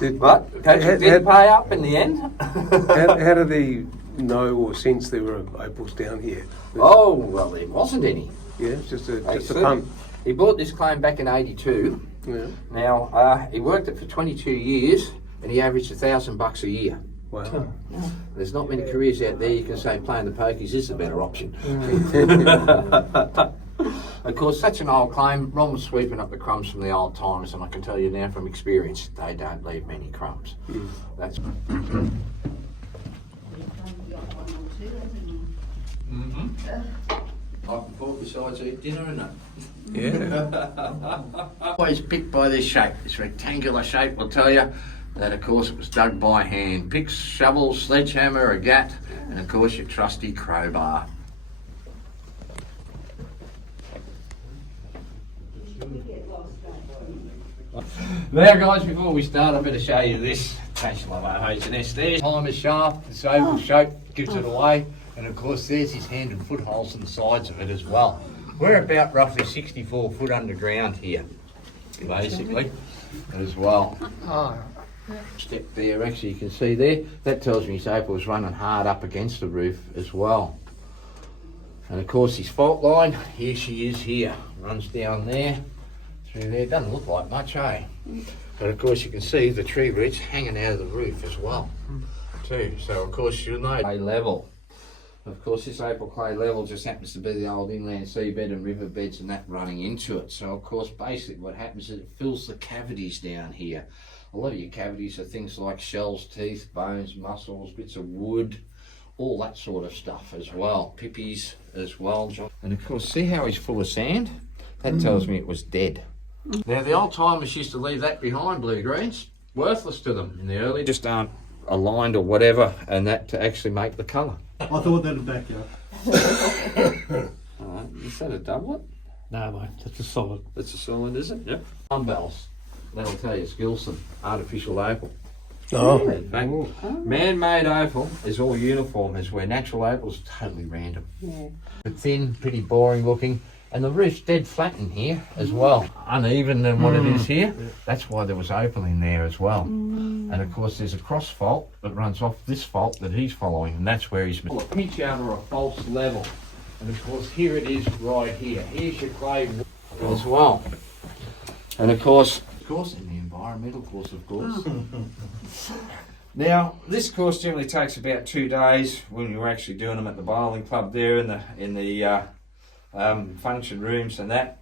But Patrick did pay up in the end. How do they know or sense there were opals down here? Oh, well, there wasn't any. Yeah, it's just a punt. He bought this claim back in '82. Yeah. Now, he worked it for 22 years and he averaged $1,000 a year. Wow. There's not many careers out there you can say playing the pokies is the better option. Of course, such an old claim, Ron was sweeping up the crumbs from the old timers, and I can tell you now from experience, they don't leave many crumbs. That's. I can pour besides eat dinner and that. Yeah. Always picked by this shape, this rectangular shape will tell you that of course it was dug by hand. Picks, shovels, sledgehammer, a gat, and of course your trusty crowbar. Now guys, before we start I better show you this. H and S there. Timer's shaft, this oval shape gives it away. And of course there's his hand and foot holes in the sides of it as well. We're about roughly 64 foot underground here, basically, as well. Step there, actually you can see there, that tells me his opal was running hard up against the roof as well. And of course his fault line, here she is here, runs down there, through there, doesn't look like much, eh? But of course you can see the tree roots hanging out of the roof as well, too. So of course you'll know a level. Of course this opal clay level just happens to be the old inland seabed and riverbeds and that running into it. So of course basically what happens is it fills the cavities down here. A lot of your cavities are things like shells, teeth, bones, muscles, bits of wood, all that sort of stuff as well. Pippies as well. And of course see how he's full of sand? That tells me it was dead. Now the old timers used to leave that behind, blue-greens. Worthless to them in the early. Just aren't aligned or whatever, and that to actually make the colour. I thought that would back you up. Alright, is that a doublet? No, mate, that's a solid. That's a solid, is it? Yep. Dumbbells. That'll tell you, Skilson. Artificial opal. Oh. In fact, man-made opal is all uniform, is where natural opal is totally random. Yeah. But thin, pretty boring looking. And the roof's dead flat in here as well. Uneven than what it is here. That's why there was opal in there as well. And of course there's a cross fault that runs off this fault that he's following, and that's where he's pinch out or a false level. And of course here it is right here. Here's your clay as well. And of course in the environmental course, of course. Now, this course generally takes about 2 days when you're actually doing them at the bowling club there in the function rooms and that.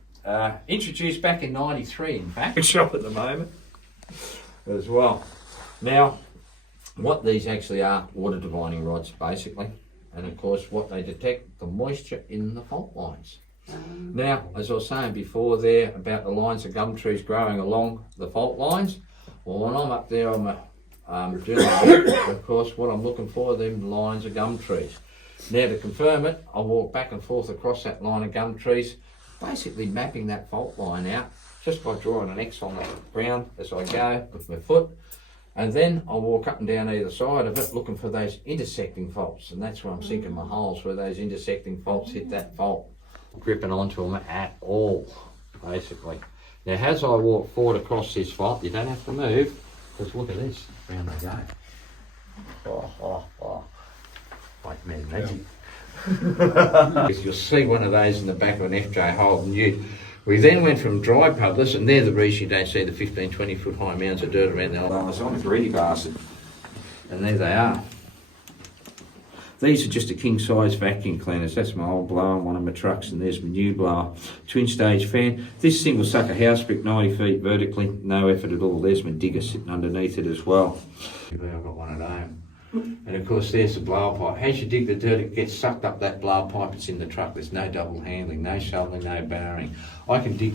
Introduced back in '93, in fact. Shop at the moment as well. Now, what these actually are, water divining rods, basically. And of course, what they detect, the moisture in the fault lines. Now, as I was saying before there, about the lines of gum trees growing along the fault lines, well, when I'm up there on my doing that, of course, what I'm looking for are them lines of gum trees. Now, to confirm it, I walk back and forth across that line of gum trees, basically mapping that fault line out, just by drawing an X on the ground as I go with my foot. And then I walk up and down either side of it, looking for those intersecting faults. And that's where I'm sinking my holes, where those intersecting faults hit that fault. Gripping onto them at all, basically. Now, as I walk forward across this fault, you don't have to move, because look at this, round they go. Like man magic. You'll see one of those in the back of an FJ Holden ute. We then went from dry puddlers, and they're the reason you don't see the 15-20 foot high mounds of dirt around there. I'm a greedy bastard. And there they are. These are just a king size vacuum cleaners. That's my old blower on one of my trucks, and there's my new blower. Twin stage fan. This thing will suck a house brick 90 feet vertically, no effort at all. There's my digger sitting underneath it as well. I've got one at home. And of course there's the blower pipe. As you dig the dirt, it gets sucked up that blower pipe. It's in the truck. There's no double handling, no shoveling, no barring. I can dig